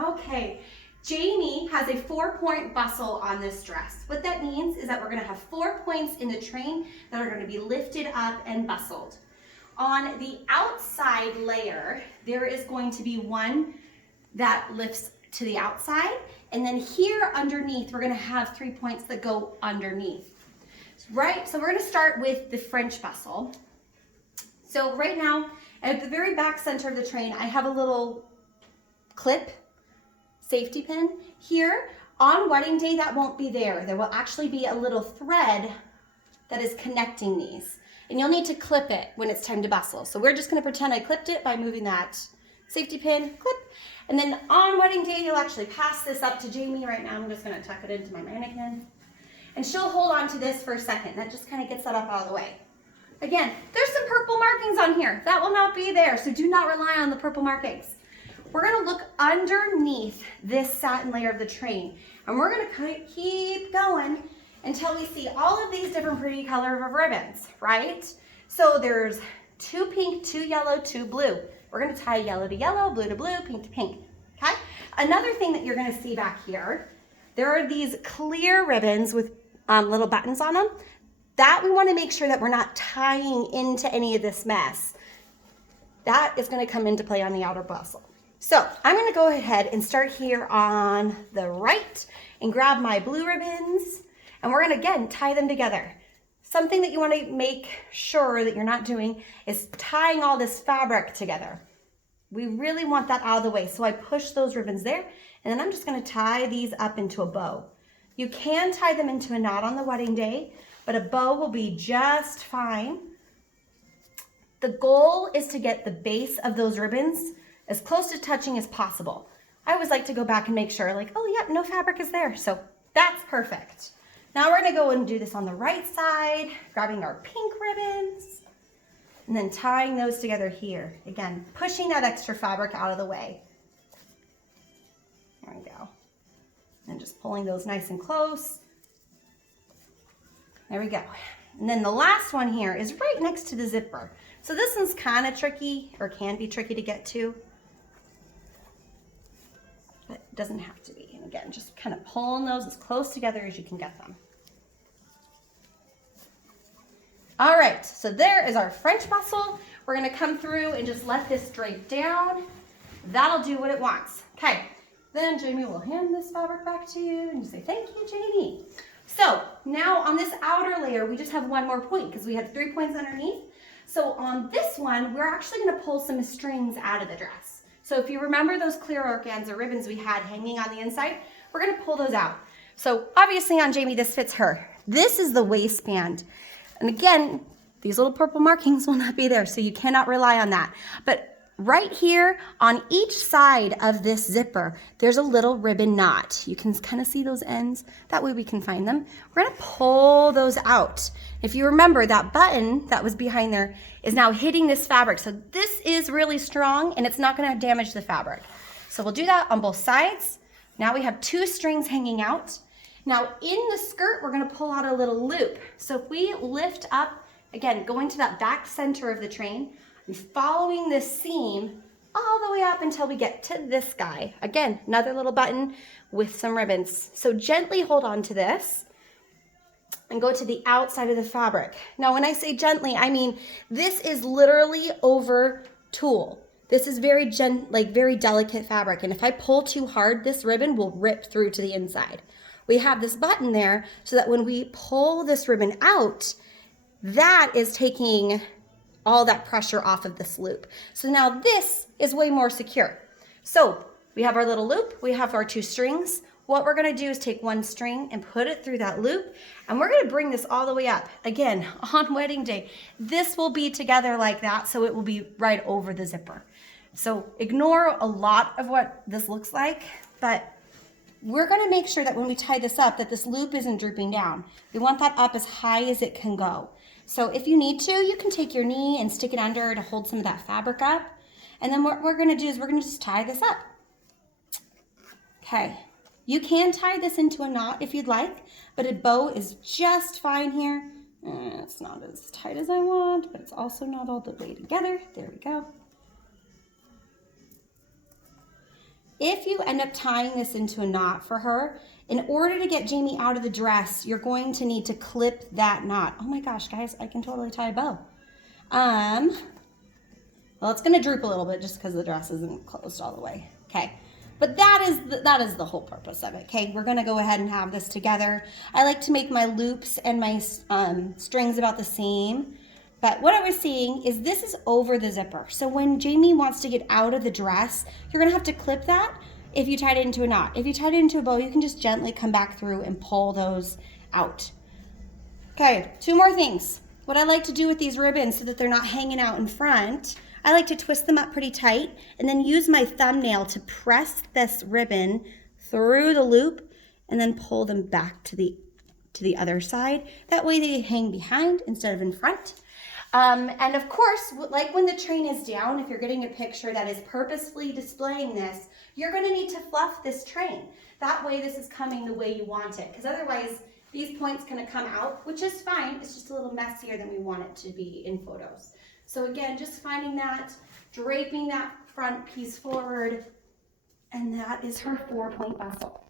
Okay, Jayme has a 4-point bustle on this dress. What that means is that we're gonna have 4 points in the train that are gonna be lifted up and bustled. On the outside layer, there is going to be one that lifts to the outside, and then here underneath, we're gonna have 3 points that go underneath. Right, so we're gonna start with the French bustle. So right now, at the very back center of the train, I have a little clip, safety pin here. On wedding day, that won't be there. There will actually be a little thread that is connecting these. And you'll need to clip it when it's time to bustle. So we're just gonna pretend I clipped it by moving that safety pin, clip. And then on wedding day, you'll actually pass this up to Jayme. Right now, I'm just gonna tuck it into my mannequin. And she'll hold on to this for a second. That just kind of gets that up out of the way. Again, there's some purple markings on here. That will not be there, so do not rely on the purple markings. We're gonna look underneath this satin layer of the train, and we're gonna keep going until we see all of these different pretty colors of ribbons, right? So there's 2 pink, 2 yellow, 2 blue. We're gonna tie yellow to yellow, blue to blue, pink to pink, okay? Another thing that you're gonna see back here, there are these clear ribbons with little buttons on them. That we want to make sure that we're not tying into any of this mess. That is going to come into play on the outer bustle. So I'm going to go ahead and start here on the right and grab my blue ribbons, and we're going to again tie them together. Something that you want to make sure that you're not doing is tying all this fabric together. We really want that out of the way. So I push those ribbons there, and then I'm just going to tie these up into a bow. You can tie them into a knot on the wedding day, but a bow will be just fine. The goal is to get the base of those ribbons as close to touching as possible. I always like to go back and make sure, like, oh yeah, no fabric is there. So that's perfect. Now we're gonna go and do this on the right side, grabbing our pink ribbons, and then tying those together here. Again, pushing that extra fabric out of the way. There we go. And just pulling those nice and close. There we go. And then the last one here is right next to the zipper. So this one's kind of tricky, or can be tricky to get to, but it doesn't have to be. And again, just kind of pulling those as close together as you can get them. All right, so there is our French bustle. We're gonna come through and just let this drape down. That'll do what it wants. Okay. Then Jayme will hand this fabric back to you and you say, thank you, Jayme. So now on this outer layer, we just have 1 more point because we had 3 points underneath. So on this one, we're actually gonna pull some strings out of the dress. So if you remember those clear organza ribbons we had hanging on the inside, we're gonna pull those out. So obviously on Jayme, this fits her. This is the waistband. And again, these little purple markings will not be there, so you cannot rely on that. But right here on each side of this zipper, there's a little ribbon knot. You can kind of see those ends. That way we can find them. We're gonna pull those out. If you remember, that button that was behind there is now hitting this fabric. So this is really strong and it's not gonna damage the fabric. So we'll do that on both sides. Now we have 2 strings hanging out. Now in the skirt, we're gonna pull out a little loop. So if we lift up, again, going to that back center of the train, and following this seam all the way up until we get to this guy. Again, another little button with some ribbons. So gently hold on to this and go to the outside of the fabric. Now, when I say gently, I mean this is literally over tulle. This is very very delicate fabric. And if I pull too hard, this ribbon will rip through to the inside. We have this button there so that when we pull this ribbon out, that is taking all that pressure off of this loop. So now this is way more secure. So we have our little loop, we have our 2 strings. What we're gonna do is take 1 string and put it through that loop, and we're gonna bring this all the way up. Again, on wedding day, this will be together like that, so it will be right over the zipper. So ignore a lot of what this looks like, but we're gonna make sure that when we tie this up, that this loop isn't drooping down. We want that up as high as it can go. So if you need to, you can take your knee and stick it under to hold some of that fabric up. And then what we're gonna do is we're gonna just tie this up. Okay, you can tie this into a knot if you'd like, but a bow is just fine here. It's not as tight as I want, but it's also not all the way together. There we go. if you end up tying this into a knot for her, in order to get Jayme out of the dress, you're going to need to clip that knot. Oh my gosh, guys, I can totally tie a bow. Well, it's gonna droop a little bit just because the dress isn't closed all the way, okay? But that is the whole purpose of it, okay? We're gonna go ahead and have this together. I like to make my loops and my strings about the same. But what I was seeing is this is over the zipper. So when Jayme wants to get out of the dress, you're gonna have to clip that if you tied it into a knot. If you tied it into a bow, you can just gently come back through and pull those out. Okay, 2 more things. What I like to do with these ribbons so that they're not hanging out in front, I like to twist them up pretty tight and then use my thumbnail to press this ribbon through the loop and then pull them back to the other side. That way they hang behind instead of in front. And of course, like when the train is down, if you're getting a picture that is purposefully displaying this, you're gonna need to fluff this train. That way this is coming the way you want it, because otherwise these points gonna come out, which is fine. It's just a little messier than we want it to be in photos. So again, just finding that, draping that front piece forward, and that is her 4-point bustle.